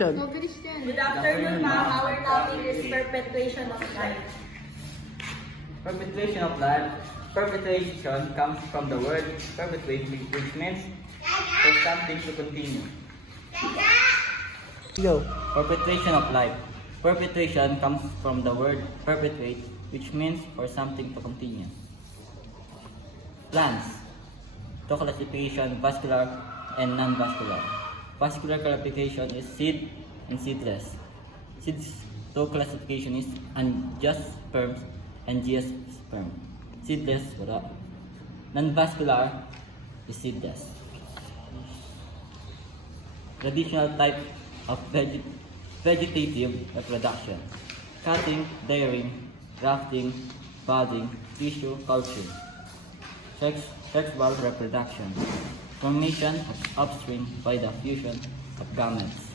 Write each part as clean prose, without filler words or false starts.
Introduction. Good afternoon, ma'am. Our topic is perpetuation of life. Perpetuation of life. Perpetuation comes from the word perpetuate, which means for something to continue. Go. Perpetuation of life. Perpetuation comes from the word perpetuate, which means for something to continue. Plants. To classification, vascular and non-vascular. Vascular classification is seed and seedless. Seeds to classification is angiosperms and geosperm. Seedless, wala. Non-vascular is seedless. Traditional type of vegetative reproduction: cutting, dairying, grafting, budding, tissue culture. Sexual reproduction: formation of offspring by the fusion of gametes.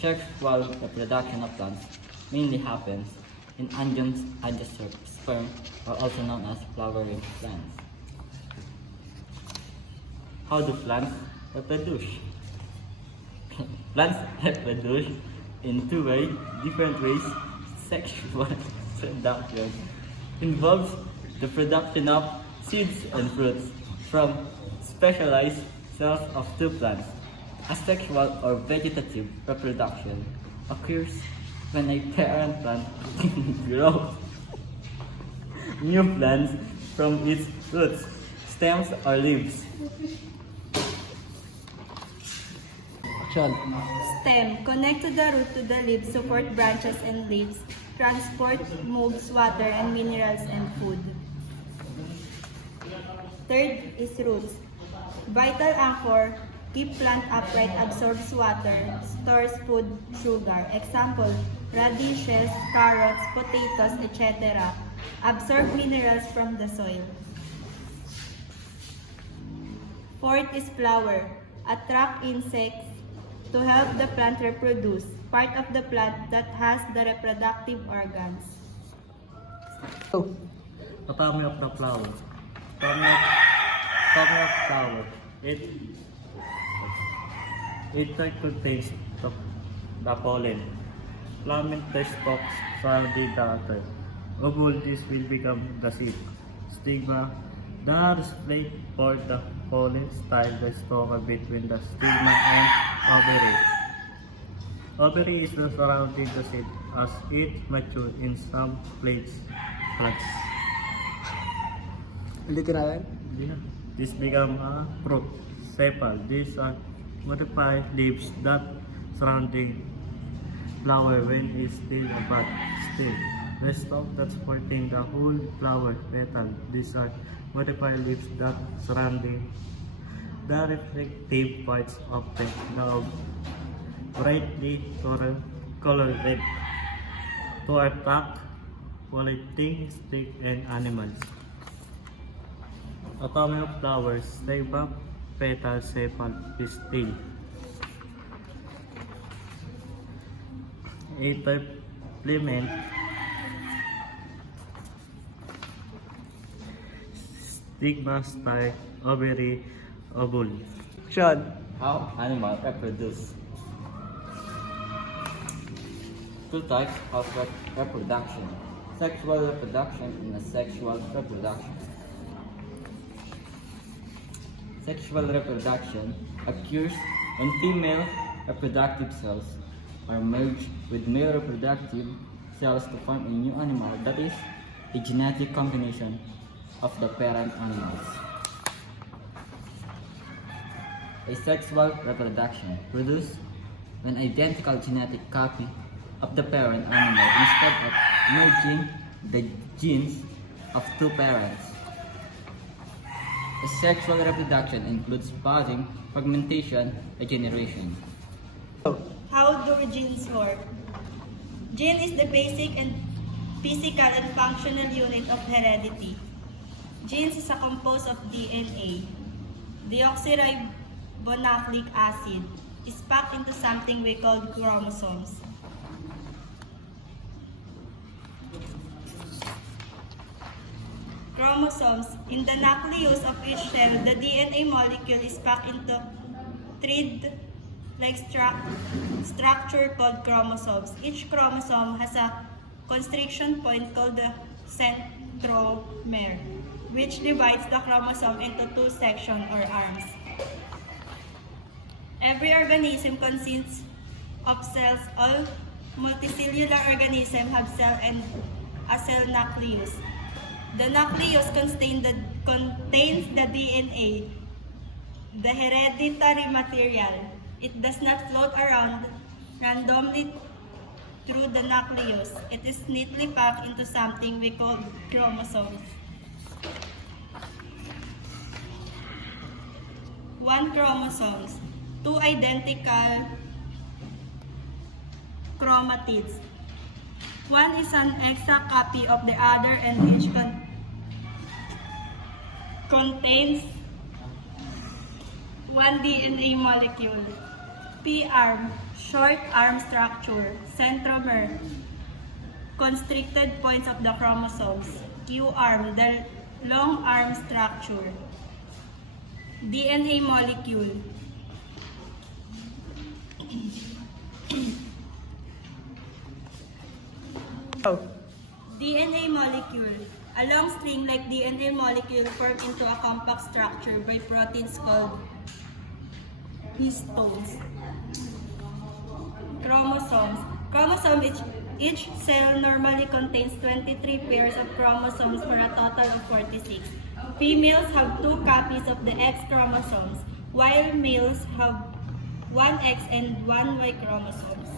Sexual reproduction of plants mainly happens in angiosperm, or also known as flowering plants. How do plants reproduce? Plants reproduce in different ways. Sexual reproduction involves the production of seeds and fruits from specialized cells of two plants. Asexual or vegetative reproduction occurs when a parent plant grows new plants from its roots, stems, or leaves. Action. Stem. Connect to the root to the leaves, support branches and leaves. Transport moves water and minerals and food. Third is roots. Vital anchor. Keep plant upright, absorbs water, stores food, sugar. Example, radishes, carrots, potatoes, etc. Absorb minerals from the soil. Fourth is flower. Attract insects to help the plant reproduce. Part of the plant that has the reproductive organs. Go. Anatomy of the flower. Anatomy of flower. It contains the pollen. Filament the stalks surrounding the other. Ovule, this will become the seed. Stigma. The split for the pollen style the stalk between the stigma and ovary. Ovary is the surrounding the seed as it matures in some plants. Ulitin natin. This become a fruit. Sepal. These are modified leaves that surrounding flower when it's still a bud. Still, the stalk that's supporting the whole flower petal. These are modified leaves that surrounding the reflective parts of the flower, brightly colored red, to attract pollinating insects and animals. Anatomy of flowers. Stigma, petal, sepal, pistil. Filament. Stigma, style, ovary, ovule. Action. How animals reproduce. Two types of reproduction: sexual reproduction and asexual reproduction. Sexual reproduction occurs when female reproductive cells are merged with male reproductive cells to form a new animal that is a genetic combination of the parent animals. Asexual reproduction produces an identical genetic copy of the parent animal instead of merging the genes of two parents. Asexual reproduction includes budding, fragmentation, and generation. How do genes work? Gene is the basic and physical and functional unit of heredity. Genes is a composed of DNA. Deoxyribonucleic acid is packed into something we call chromosomes. Chromosomes. In the nucleus of each cell, the DNA molecule is packed into thread structure called chromosomes. Each chromosome has a constriction point called the centromere, which divides the chromosome into two sections or arms. Every organism consists of cells. All multicellular organisms have cell and a cell nucleus. The nucleus contains the DNA, the hereditary material. It does not float around randomly through the nucleus. It is neatly packed into something we call chromosomes. One chromosomes, two identical chromatids. One is an exact copy of the other and each contains one DNA molecule. P-arm, short arm structure, centromere, constricted points of the chromosomes. Q-arm, the long arm structure. DNA molecule. Oh. DNA molecule. A long string-like DNA molecule formed into a compact structure by proteins called histones. Chromosomes. Each cell normally contains 23 pairs of chromosomes for a total of 46. Females have 2 copies of the X chromosomes, while males have 1 X and 1 Y chromosomes.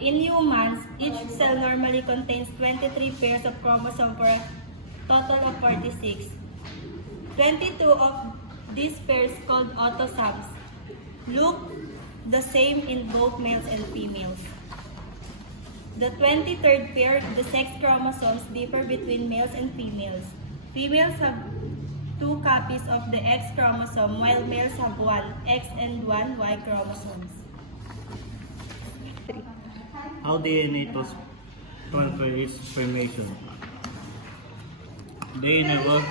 In humans, each cell normally contains 23 pairs of chromosomes for a total of 46. 22 of these pairs, called autosomes, look the same in both males and females. The 23rd pair, the sex chromosomes, differ between males and females. Females have 2 copies of the X chromosome, while males have 1 X and 1 Y chromosomes. How DNA transfer is formation. DNA work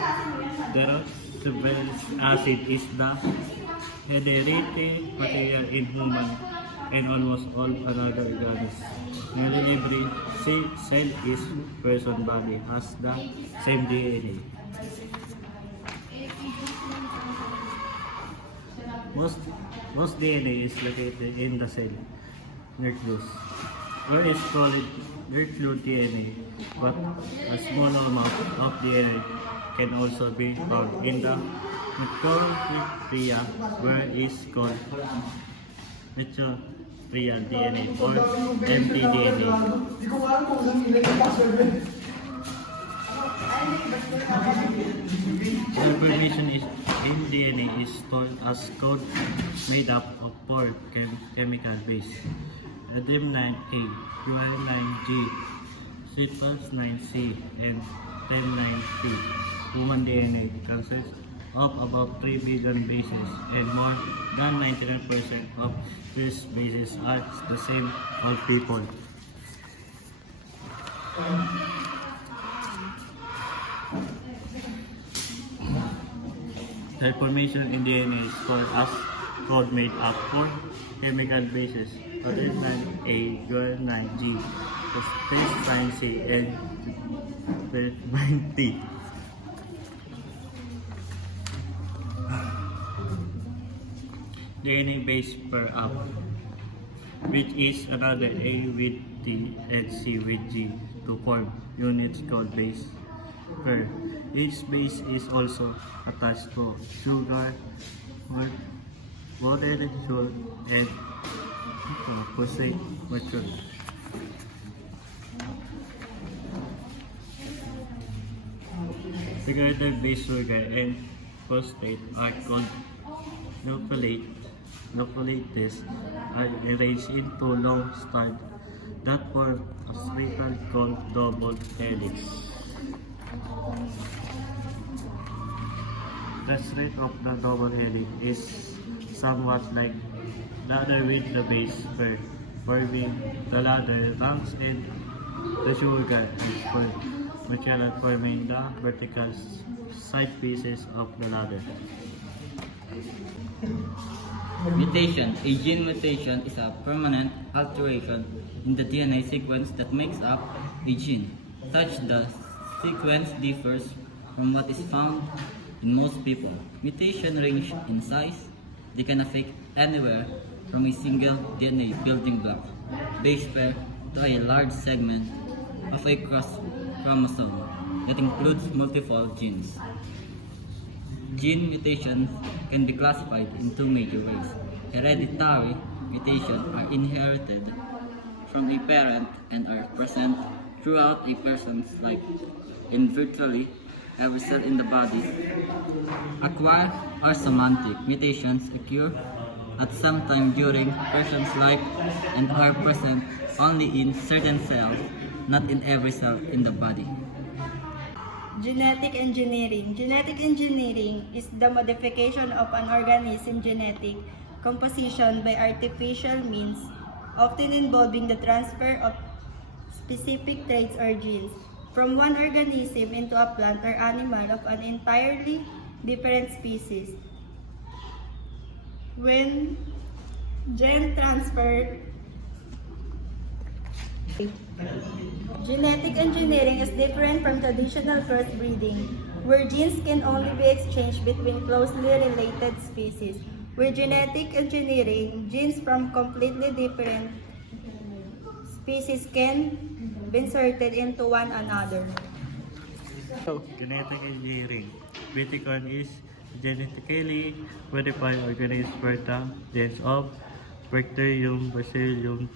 deoxyribonucleic acid is the hereditary material in human and almost all other organisms. Nearly every cell is person body has the same DNA. Most DNA is located in the cell nucleus, where is called nuclear DNA, but a small amount of DNA can also be found in the mitochondria, where is called mitochondrial DNA or mtDNA. The information in DNA is stored as code made up of 4 chemical bases: adenine-A, guanine-G, cytosine-C, and thymine-P. Human DNA consists of about 3 billion bases, and more than 99% of these bases are the same for people. The information in DNA is stored as code made up of 4 chemical bases: adenine-A, guanine-G, cytosine-C, and thymine-T. DNA base pair up, which is another A with T and C with G to form units called base pair. Each base is also attached to sugar, water, sugar, and phosphate molecule. Together, base sugar and phosphate are called nucleates are arranged into long strands that form a circle called double helix. The straight of the double helix is somewhat like ladder with the base pair, forming the ladder rungs and the sugar is for material forming the vertical side pieces of the ladder. Mutation. A gene mutation is a permanent alteration in the DNA sequence that makes up a gene. Such the sequence differs from what is found in most people. Mutation range in size. They can affect anywhere from a single DNA building block, base pair, to a large segment of a cross chromosome that includes multiple genes. Gene mutations can be classified in two major ways. Hereditary mutations are inherited from a parent and are present throughout a person's life in virtually every cell in the body. Acquired or somatic mutations occur at some time during person's life and are present only in certain cells, not in every cell in the body. Genetic engineering. Genetic engineering is the modification of an organism's genetic composition by artificial means, often involving the transfer of specific traits or genes from one organism into a plant or animal of an entirely different species. When gene transfer. Genetic engineering is different from traditional crossbreeding, where genes can only be exchanged between closely related species. With genetic engineering, genes from completely different species can be inserted into one another. Genetic engineering. Bitcoin is genetically modified organism where the genes of Bacterium, Bacillium,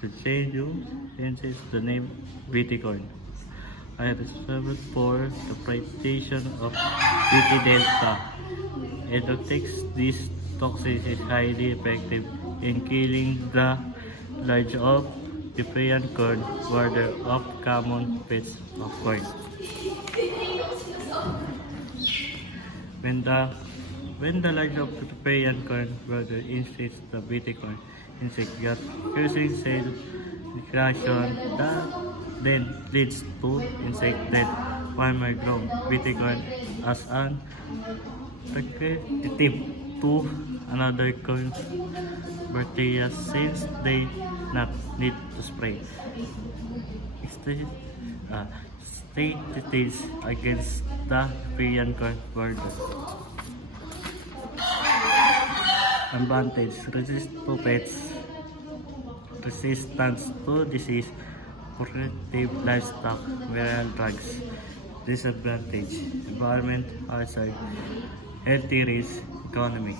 Tucanium, hence the name Bitcoin. I reserved for the presentation of BT Delta. Endotox, this toxin is highly effective in killing the large of European corn, border of common pets of corn. When the large of European corn border infects the Bitcoin insect gut, causing cell reaction that then leads to insect death. Farmer grow Bitcoin as an alternative to another corn bacteria since they not need to spray. State details against the European corn border. Advantage: resist to pests, resistance to disease, protective livestock, viral drugs. Disadvantage: environment hazard, healthy risk, economy.